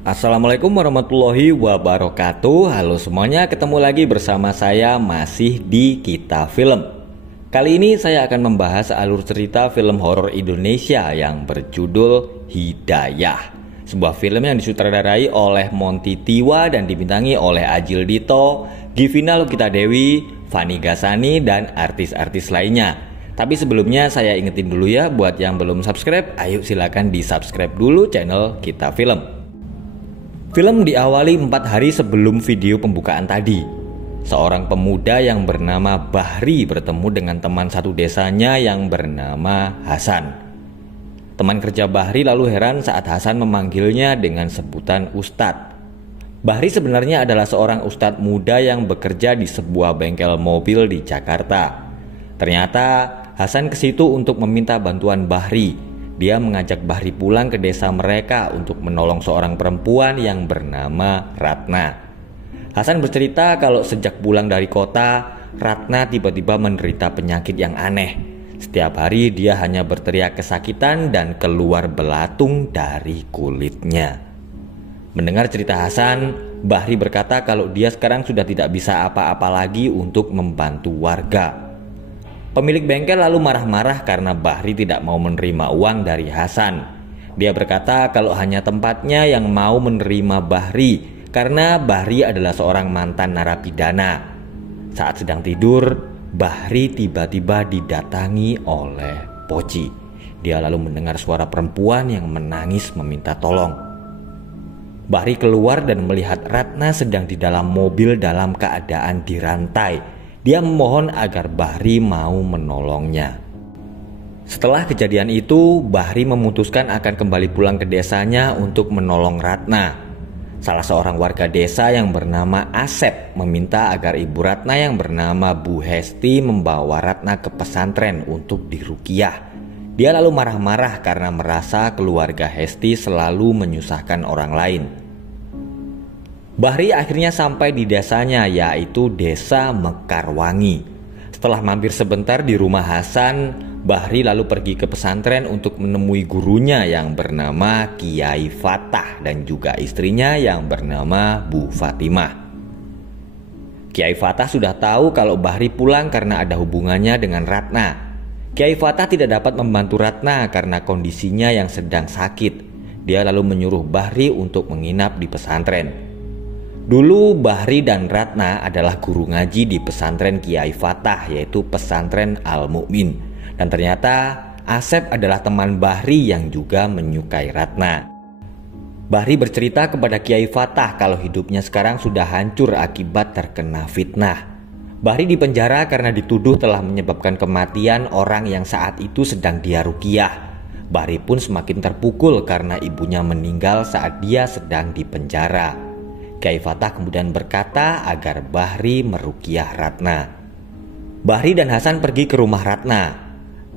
Assalamualaikum warahmatullahi wabarakatuh. Halo semuanya, ketemu lagi bersama saya masih di Kita Film. Kali ini saya akan membahas alur cerita film horor Indonesia yang berjudul Hidayah. Sebuah film yang disutradarai oleh Monty Tiwa dan dibintangi oleh Adjie Dito, Givina Lokita Dewi, Fany Gasani, dan artis-artis lainnya. Tapi sebelumnya saya ingetin dulu ya, buat yang belum subscribe, ayo silakan di subscribe dulu channel Kita Film. Film diawali 4 hari sebelum video pembukaan tadi. Seorang pemuda yang bernama Bahri bertemu dengan teman satu desanya yang bernama Hasan. Teman kerja Bahri lalu heran saat Hasan memanggilnya dengan sebutan Ustadz. Bahri sebenarnya adalah seorang ustadz muda yang bekerja di sebuah bengkel mobil di Jakarta. Ternyata Hasan ke situ untuk meminta bantuan Bahri. Dia mengajak Bahri pulang ke desa mereka untuk menolong seorang perempuan yang bernama Ratna. Hasan bercerita kalau sejak pulang dari kota, Ratna tiba-tiba menderita penyakit yang aneh. Setiap hari dia hanya berteriak kesakitan dan keluar belatung dari kulitnya. Mendengar cerita Hasan, Bahri berkata kalau dia sekarang sudah tidak bisa apa-apa lagi untuk membantu warga. Pemilik bengkel lalu marah-marah karena Bahri tidak mau menerima uang dari Hasan. Dia berkata kalau hanya tempatnya yang mau menerima Bahri karena Bahri adalah seorang mantan narapidana. Saat sedang tidur, Bahri tiba-tiba didatangi oleh Poci. Dia lalu mendengar suara perempuan yang menangis meminta tolong. Bahri keluar dan melihat Ratna sedang di dalam mobil dalam keadaan dirantai. Dia memohon agar Bahri mau menolongnya. Setelah kejadian itu, Bahri memutuskan akan kembali pulang ke desanya untuk menolong Ratna. Salah seorang warga desa yang bernama Asep meminta agar ibu Ratna yang bernama Bu Hesti membawa Ratna ke pesantren untuk diruqyah. Dia lalu marah-marah karena merasa keluarga Hesti selalu menyusahkan orang lain. Bahri akhirnya sampai di desanya, yaitu desa Mekarwangi. Setelah mampir sebentar di rumah Hasan, Bahri lalu pergi ke pesantren untuk menemui gurunya yang bernama Kiai Fatah dan juga istrinya yang bernama Bu Fatimah. Kiai Fatah sudah tahu kalau Bahri pulang karena ada hubungannya dengan Ratna. Kiai Fatah tidak dapat membantu Ratna karena kondisinya yang sedang sakit. Dia lalu menyuruh Bahri untuk menginap di pesantren. Dulu Bahri dan Ratna adalah guru ngaji di pesantren Kiai Fatah, yaitu pesantren Al-Mu'min. Dan ternyata Asep adalah teman Bahri yang juga menyukai Ratna. Bahri bercerita kepada Kiai Fatah kalau hidupnya sekarang sudah hancur akibat terkena fitnah. Bahri dipenjara karena dituduh telah menyebabkan kematian orang yang saat itu sedang dia ruqyah. Bahri pun semakin terpukul karena ibunya meninggal saat dia sedang dipenjara. Kiai Fatah kemudian berkata agar Bahri meruqyah Ratna. Bahri dan Hasan pergi ke rumah Ratna.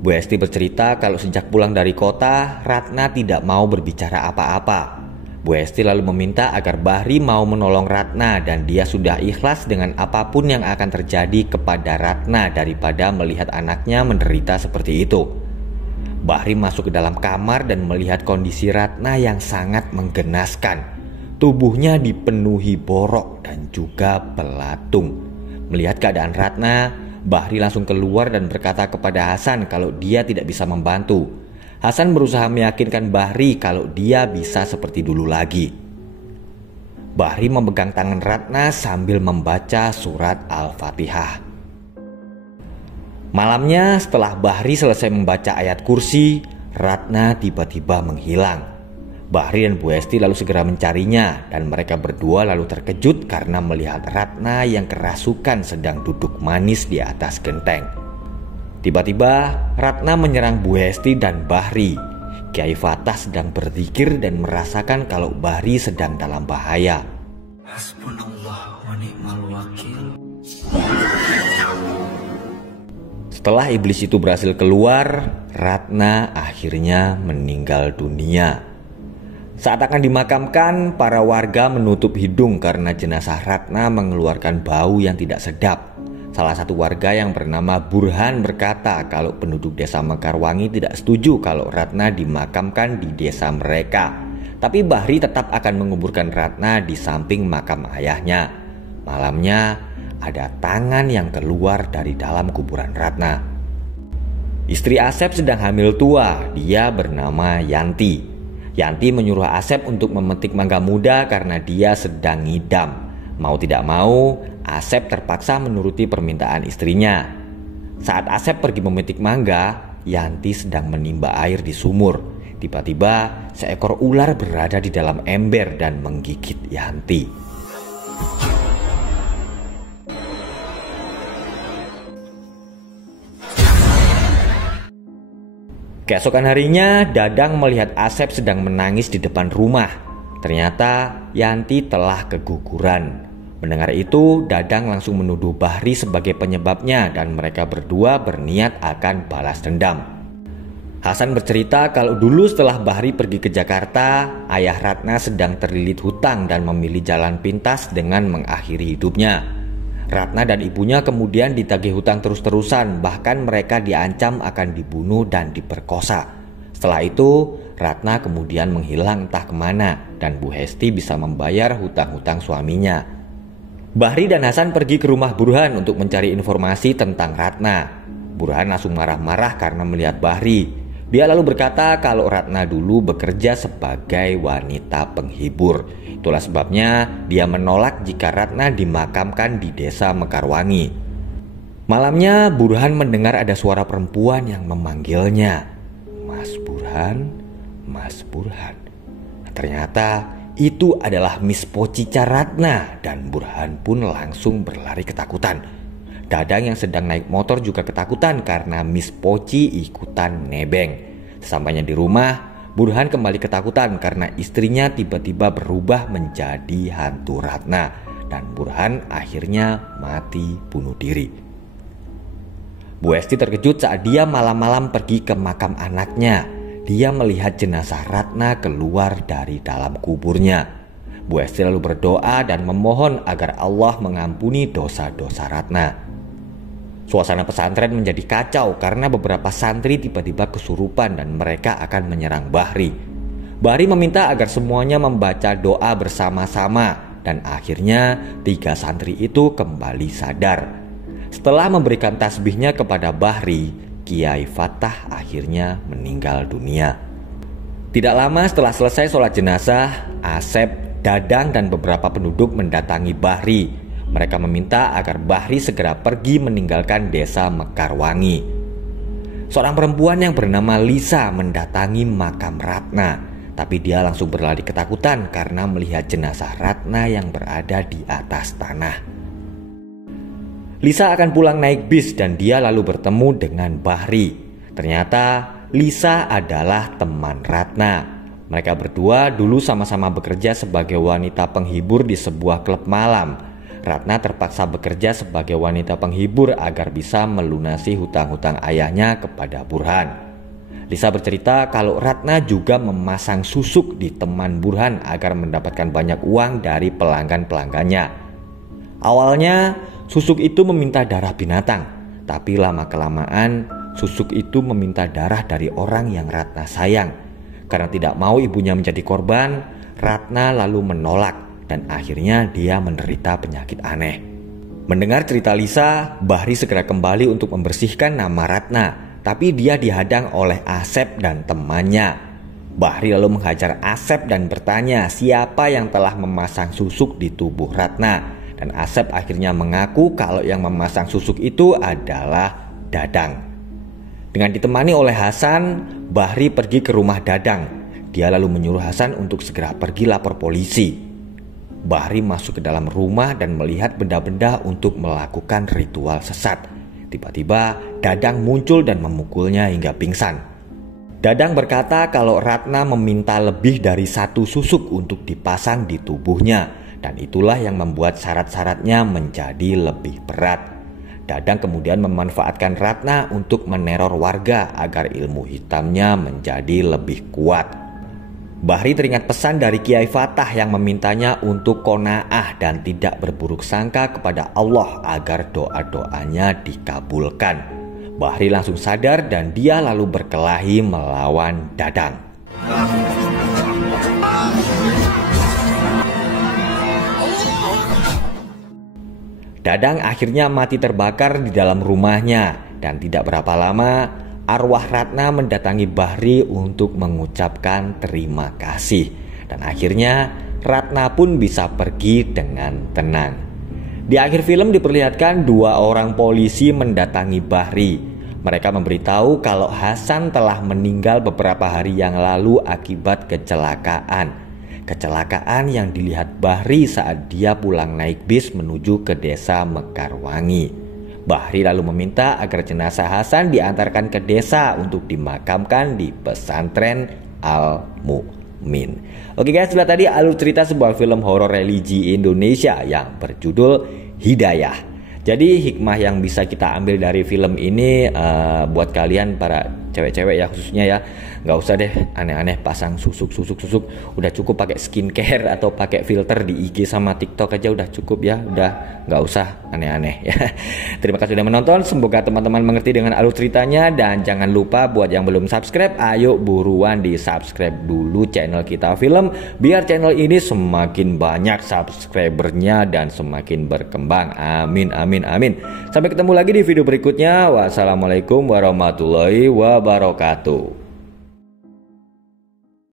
Bu Hesti bercerita kalau sejak pulang dari kota, Ratna tidak mau berbicara apa-apa. Bu Hesti lalu meminta agar Bahri mau menolong Ratna dan dia sudah ikhlas dengan apapun yang akan terjadi kepada Ratna daripada melihat anaknya menderita seperti itu. Bahri masuk ke dalam kamar dan melihat kondisi Ratna yang sangat menggenaskan. Tubuhnya dipenuhi borok dan juga belatung. Melihat keadaan Ratna, Bahri langsung keluar dan berkata kepada Hasan kalau dia tidak bisa membantu. Hasan berusaha meyakinkan Bahri kalau dia bisa seperti dulu lagi. Bahri memegang tangan Ratna sambil membaca surat Al-Fatihah. Malamnya setelah Bahri selesai membaca ayat kursi, Ratna tiba-tiba menghilang. Bahri dan Bu Hesti lalu segera mencarinya dan mereka berdua lalu terkejut karena melihat Ratna yang kerasukan sedang duduk manis di atas genteng. Tiba-tiba Ratna menyerang Bu Hesti dan Bahri. Kiai Fatah sedang berzikir dan merasakan kalau Bahri sedang dalam bahaya. Hasbunallah wa ni'mal wakil. Setelah iblis itu berhasil keluar, Ratna akhirnya meninggal dunia. Saat akan dimakamkan, para warga menutup hidung karena jenazah Ratna mengeluarkan bau yang tidak sedap. Salah satu warga yang bernama Burhan berkata kalau penduduk desa Mekarwangi tidak setuju kalau Ratna dimakamkan di desa mereka. Tapi Bahri tetap akan menguburkan Ratna di samping makam ayahnya. Malamnya ada tangan yang keluar dari dalam kuburan Ratna. Istri Asep sedang hamil tua, dia bernama Yanti. Yanti menyuruh Asep untuk memetik mangga muda karena dia sedang ngidam. Mau tidak mau, Asep terpaksa menuruti permintaan istrinya. Saat Asep pergi memetik mangga, Yanti sedang menimba air di sumur. Tiba-tiba seekor ular berada di dalam ember dan menggigit Yanti. Keesokan harinya, Dadang melihat Asep sedang menangis di depan rumah. Ternyata Yanti telah keguguran. Mendengar itu, Dadang langsung menuduh Bahri sebagai penyebabnya dan mereka berdua berniat akan balas dendam. Hasan bercerita kalau dulu setelah Bahri pergi ke Jakarta, ayah Ratna sedang terlilit hutang dan memilih jalan pintas dengan mengakhiri hidupnya. Ratna dan ibunya kemudian ditagih hutang terus-terusan, bahkan mereka diancam akan dibunuh dan diperkosa. Setelah itu, Ratna kemudian menghilang entah kemana dan Bu Hesti bisa membayar hutang-hutang suaminya. Bahri dan Hasan pergi ke rumah Burhan untuk mencari informasi tentang Ratna. Burhan langsung marah-marah karena melihat Bahri. Dia lalu berkata kalau Ratna dulu bekerja sebagai wanita penghibur. Itulah sebabnya dia menolak jika Ratna dimakamkan di desa Mekarwangi. Malamnya Burhan mendengar ada suara perempuan yang memanggilnya. Mas Burhan, Mas Burhan. Ternyata itu adalah Miss Pocica Ratna dan Burhan pun langsung berlari ketakutan. Dadang yang sedang naik motor juga ketakutan karena Miss Poci ikutan nebeng. Sesampainya di rumah, Burhan kembali ketakutan karena istrinya tiba-tiba berubah menjadi hantu Ratna dan Burhan akhirnya mati bunuh diri. Bu Hesti terkejut saat dia malam-malam pergi ke makam anaknya. Dia melihat jenazah Ratna keluar dari dalam kuburnya. Bu Hesti lalu berdoa dan memohon agar Allah mengampuni dosa-dosa Ratna. Suasana pesantren menjadi kacau karena beberapa santri tiba-tiba kesurupan dan mereka akan menyerang Bahri. Bahri meminta agar semuanya membaca doa bersama-sama dan akhirnya 3 santri itu kembali sadar. Setelah memberikan tasbihnya kepada Bahri, Kiai Fatah akhirnya meninggal dunia. Tidak lama setelah selesai sholat jenazah, Asep, Dadang dan beberapa penduduk mendatangi Bahri. Mereka meminta agar Bahri segera pergi meninggalkan desa Mekarwangi. Seorang perempuan yang bernama Lisa mendatangi makam Ratna, tapi dia langsung berlari ketakutan karena melihat jenazah Ratna yang berada di atas tanah. Lisa akan pulang naik bis dan dia lalu bertemu dengan Bahri. Ternyata Lisa adalah teman Ratna. Mereka berdua dulu sama-sama bekerja sebagai wanita penghibur di sebuah klub malam. Ratna terpaksa bekerja sebagai wanita penghibur agar bisa melunasi hutang-hutang ayahnya kepada Burhan. Lisa bercerita kalau Ratna juga memasang susuk di teman Burhan agar mendapatkan banyak uang dari pelanggan-pelanggannya. Awalnya susuk itu meminta darah binatang, tapi lama-kelamaan susuk itu meminta darah dari orang yang Ratna sayang. Karena tidak mau ibunya menjadi korban, Ratna lalu menolak. Dan akhirnya dia menderita penyakit aneh. Mendengar cerita Lisa, Bahri segera kembali untuk membersihkan nama Ratna. Tapi dia dihadang oleh Asep dan temannya. Bahri lalu menghajar Asep dan bertanya siapa yang telah memasang susuk di tubuh Ratna. Dan Asep akhirnya mengaku kalau yang memasang susuk itu adalah Dadang. Dengan ditemani oleh Hasan, Bahri pergi ke rumah Dadang. Dia lalu menyuruh Hasan untuk segera pergi lapor polisi. Bahri masuk ke dalam rumah dan melihat benda-benda untuk melakukan ritual sesat. Tiba-tiba Dadang muncul dan memukulnya hingga pingsan. Dadang berkata kalau Ratna meminta lebih dari 1 susuk untuk dipasang di tubuhnya, dan itulah yang membuat syarat-syaratnya menjadi lebih berat. Dadang kemudian memanfaatkan Ratna untuk meneror warga agar ilmu hitamnya menjadi lebih kuat. Bahri teringat pesan dari Kiai Fatah yang memintanya untuk qanaah dan tidak berburuk sangka kepada Allah agar doa-doanya dikabulkan. Bahri langsung sadar dan dia lalu berkelahi melawan Dadang. Dadang akhirnya mati terbakar di dalam rumahnya, dan tidak berapa lama arwah Ratna mendatangi Bahri untuk mengucapkan terima kasih. Dan akhirnya Ratna pun bisa pergi dengan tenang. Di akhir film diperlihatkan 2 orang polisi mendatangi Bahri. Mereka memberitahu kalau Hasan telah meninggal beberapa hari yang lalu akibat kecelakaan. Kecelakaan yang dilihat Bahri saat dia pulang naik bis menuju ke desa Mekarwangi. Bahri lalu meminta agar jenazah Hasan diantarkan ke desa untuk dimakamkan di pesantren Al-Mu'min. Oke guys, itulah tadi alur cerita sebuah film horor religi Indonesia yang berjudul Hidayah. Jadi hikmah yang bisa kita ambil dari film ini buat kalian para cewek-cewek ya khususnya ya, nggak usah deh aneh-aneh pasang susuk, udah cukup pakai skincare atau pakai filter di IG sama TikTok aja udah cukup ya, udah nggak usah aneh-aneh ya. Terima kasih sudah menonton, semoga teman-teman mengerti dengan alur ceritanya, dan jangan lupa buat yang belum subscribe, ayo buruan di subscribe dulu channel Kita Film biar channel ini semakin banyak subscribernya dan semakin berkembang. Amin amin amin. Sampai ketemu lagi di video berikutnya. Wassalamualaikum warahmatullahi wabarakatuh.